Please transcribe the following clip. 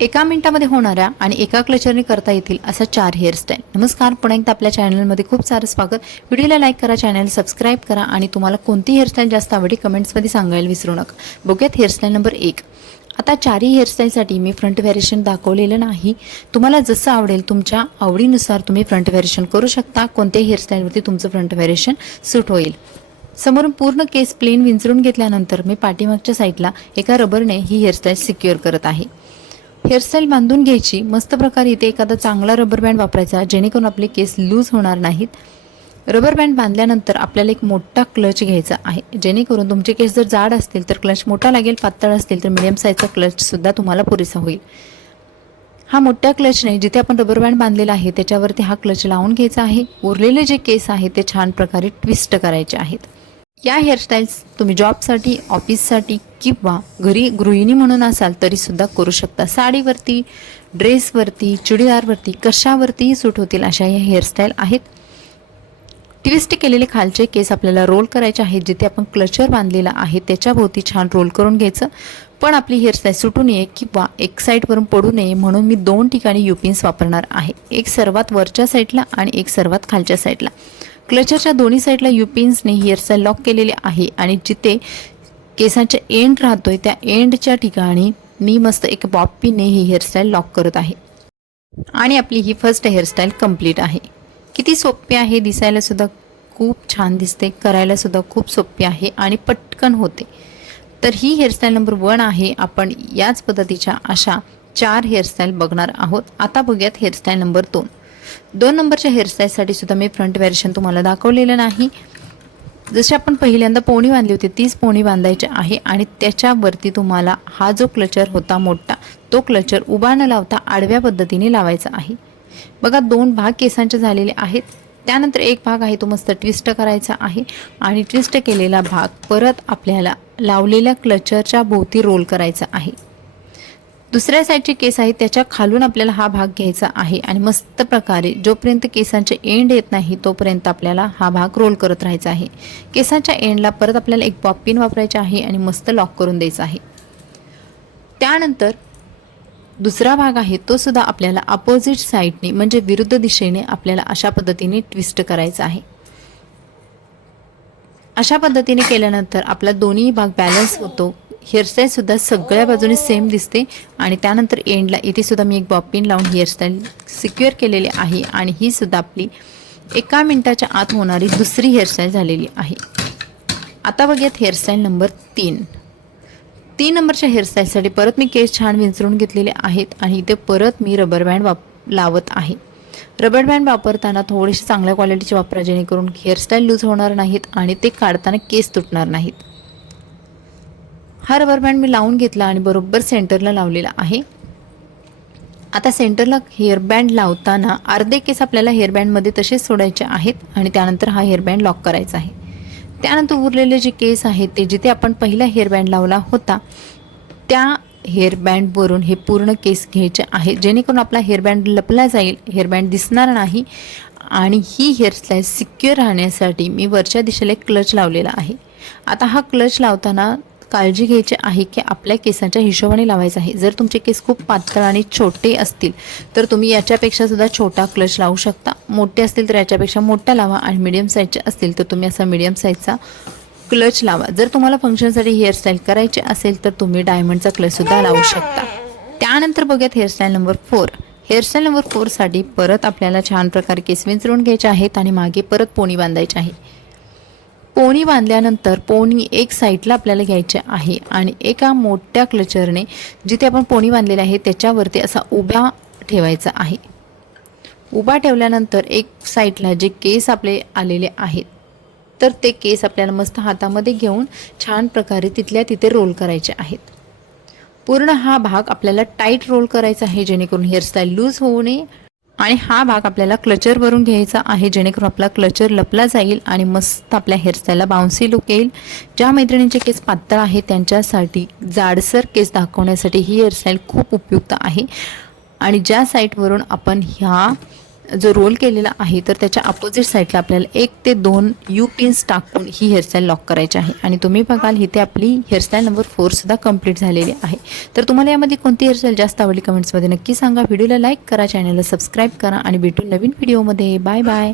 एका मिनिटामध्ये होणाऱ्या आणि एका क्लचरने करता येतील असा 4 हेअरस्टाईल। नमस्कार, पुन्हा एकदा आपल्या चॅनलमध्ये खूप सारं स्वागत। व्हिडिओला लाईक करा, चॅनल सबस्क्राईब करा आणि तुम्हाला कोणती हेअरस्टाईल जास्त आवडली कमेंट्समध्ये सांगायला विसरू नका। बघूयात हेअरस्टाईल नंबर 1। आता चारही हेअरस्टाईलसाठी मी फ्रंट व्हेरिएशन दाखवलेलं नाही। तुम्हाला जसं आवडेल तुमच्या आवडीनुसार तुम्ही फ्रंट व्हेरिएशन करू शकता। कोणत्याही हेअरस्टाईलवरती तुमचं फ्रंट व्हेरिएशन सूट होईल। समोरून पूर्ण केस प्लेन विंचरून घेतल्यानंतर मी पाठीमागच्या साईडला एका रबरने ही हेअरस्टाईल सिक्युअर करत आहे। हेअरस्टाईल बांधून घ्यायची मस्त प्रकारे। इथे एखादा चांगला रबर बँड वापरायचा जेणेकरून आपले केस लूज होणार नाहीत। रबर बँड बांधल्यानंतर आपल्याला एक मोठा क्लच घ्यायचा आहे जेणेकरून तुमचे केस जर जाड असतील तर क्लच मोठा लागेल, पातळ असतील तर मीडियम साईजचा क्लच सुद्धा तुम्हाला पुरेसा होईल। हा मोठ्या क्लचने जिथे आपण रबर बँड बांधलेला आहे त्याच्यावरती हा क्लच लावून घ्यायचा आहे। उरलेले जे केस आहेत ते छान प्रकारे ट्विस्ट करायचे आहेत। या हेअरस्टाईल्स तुम्ही जॉबसाठी, ऑफिससाठी किंवा घरी गृहिणी म्हणून असाल तरी सुद्धा करू शकता। साडीवरती, ड्रेसवरती, चुडीदारवरती कशावरतीही सूट होतील अशा या हेअरस्टाईल आहेत। ट्विस्ट केलेले खालचे केस आपल्याला रोल करायचे आहेत। जिथे आपण क्लचर बांधलेला आहे त्याच्याभोवती छान रोल करून घ्यायचं। पण आपली हेअरस्टाईल सुटू नये किंवा एक साईडवरून पडू नये म्हणून मी 2 ठिकाणी युपिन्स वापरणार आहे, एक सर्वात वरच्या साईडला आणि एक सर्वात खालच्या साईडला। क्लचरच्या दोन्ही साईडला युपिन्सने हेअरस्टाईल लॉक केलेले आहे आणि जिथे केसांचा एंड राहतोय त्या एंडच्या ठिकाणी मी मस्त एक बॉबपीने ही हेअरस्टाईल लॉक करत आहे आणि आपली ही फर्स्ट हेअरस्टाईल कंप्लीट आहे। किती सोपी आहे, दिसायला सुद्धा खूप छान दिसते, करायला सुद्धा खूप सोपी आहे आणि पटकन होते। तर ही हेअरस्टाईल नंबर 1 आहे। आपण याच पद्धतीच्या अशा 4 हेअरस्टाईल बघणार आहोत। आता बघूयात हेअरस्टाईल नंबर 2। 2 नंबरच्या हेअरस्टाईलसाठी सुद्धा मी फ्रंट व्हेरिएशन तुम्हाला दाखवलेलं नाही। जसे आपण पहिल्यांदा पोणी बांधली होती तीच पोणी बांधायची आहे आणि त्याच्यावरती तुम्हाला हा जो क्लचर होता मोठा तो क्लचर उभा न लावता आडव्या पद्धतीने लावायचा आहे। बघा 2 भाग केसांचे झालेले आहेत। त्यानंतर एक भाग आहे तो मस्त ट्विस्ट करायचा आहे आणि ट्विस्ट केलेला भाग परत आपल्याला लावलेल्या क्लचरच्या भोवती रोल करायचा आहे। दुसऱ्या साईडचे केस आहेत त्याच्या खालून आपल्याला हा भाग घ्यायचा आहे आणि मस्त प्रकारे जोपर्यंत केसांचे एंड येत नाही तोपर्यंत आपल्याला हा भाग रोल करत राहायचा आहे। केसांच्या एंडला परत आपल्याला एक बॉब पिन वापरायचे आहे आणि मस्त लॉक करून द्यायचा आहे। त्यानंतर दुसरा भाग आहे तो सुद्धा आपल्याला अपोजिट साईडने म्हणजे विरुद्ध दिशेने आपल्याला अशा पद्धतीने ट्विस्ट करायचा आहे। अशा पद्धतीने केल्यानंतर आपला दोन्ही भाग बॅलन्स होतो। हेअरस्टाईल सुद्धा सगळ्या बाजूने सेम दिसते आणि त्यानंतर एंडला इथे सुद्धा मी एक बॉब पिन लावून हेअरस्टाईल सिक्युअर केलेली आहे आणि ही सुद्धा आपली एका मिनिटाच्या आत होणारी दुसरी हेअरस्टाईल झालेली आहे। आता बघूयात हेअरस्टाईल नंबर 3। 3 नंबरच्या हेअरस्टाईलसाठी परत मी केस छान विंचरून घेतलेले आहेत आणि इथे परत मी रबर बँड लावत आहे। रबर बँड वापरताना थोडेसे चांगल्या क्वालिटीचे वापरा जेणेकरून हेअरस्टाईल लूज होणार नाहीत आणि ते काढताना केस तुटणार नाहीत। हा रबर बँड मी लावून घेतला आणि बरोबर सेंटरला लावलेला आहे। आता सेंटरला हेअर बँड लावताना अर्धे केस आपल्याला हेअर बँडमध्ये तसेच सोडायचे आहेत आणि त्यानंतर हा हेअर बँड लॉक करायचा आहे। त्यानंतर उरलेले जे केस आहेत ते जिथे आपण पहिला हेअर बँड लावला होता त्या हेअर बँडवरून हे पूर्ण केस घ्यायचे आहे जेणेकरून आपला हेअर बँड लपला जाईल, हेअर बँड दिसणार नाही आणि ही हेअरस्टाईल सिक्युअर राहण्यासाठी मी वरच्या दिशेला एक क्लच लावलेला आहे। आता हा क्लच लावताना काळजी घ्यायची आहे की आपल्या केसांच्या हिशोबाने लावायचा आहे। जर तुमचे केस खूप पातळ आणि छोटे असतील तर तुम्ही याच्यापेक्षा सुद्धा छोटा क्लच लावू शकता, मोठे असतील तर याच्यापेक्षा मोठा लावा आणि मीडियम साईजचे असतील तर तुम्ही असा मीडियम साईजचा क्लच लावा। जर तुम्हाला फंक्शनसाठी हेअरस्टाईल करायची असेल तर तुम्ही डायमंडचा क्लच सुद्धा लावू शकता। त्यानंतर बघूयात हेअरस्टाईल नंबर 4। हेअरस्टाईल नंबर 4 साठी परत आपल्याला छान प्रकारे केस विंचरून घ्यायचे आहेत आणि मागे परत पोणी बांधायची आहे। पोणी बांधल्यानंतर पोणी एक साईडला आपल्याला घ्यायचे आहे आणि एका मोठ्या क्लचरने जिथे आपण पोणी बांधलेले आहे त्याच्यावरती असा उभा ठेवायचा आहे। उभा ठेवल्यानंतर एक साईडला जे केस आपले आलेले आहेत तर ते केस आपल्याला मस्त हातामध्ये घेऊन छान प्रकारे तिथल्या तिथे रोल करायचे आहेत। पूर्ण हा भाग आपल्याला टाईट रोल करायचा आहे जेणेकरून हेअरस्टाईल लूज होऊ नये आणि हा भाग आपल्याला क्लचरवरून घ्यायचा आहे जेणेकरून आपला क्लचर लपला जाईल आणि मस्त आपल्या हेअरस्टाईलला बाउन्सी लुक येईल। ज्या मैत्रिणींचे केस पातळ आहे त्यांच्यासाठी जाडसर केस दाखवण्यासाठी ही हेअरस्टाईल खूप उपयुक्त आहे आणि ज्या साईडवरून आपण ह्या जो रोल केलेला आहे तर त्याच्या अपोजिट साईडला आपल्याला 1 ते 2 यू पिन्स टाकून ही हेअरस्टाईल लॉक करायची आहे. आणि तुम्ही बघाल इथे आपली हेअरस्टाईल नंबर 4 सुद्धा कंप्लीट झालेली आहे. तर तुम्हाला यामध्ये कोणती हेअरस्टाईल जास्त आवडली कमेंट्समध्ये नक्की सांगा. व्हिडिओला लाईक करा, चॅनलला सबस्क्राईब करा आणि भेटू नवीन व्हिडिओमध्ये. Bye bye.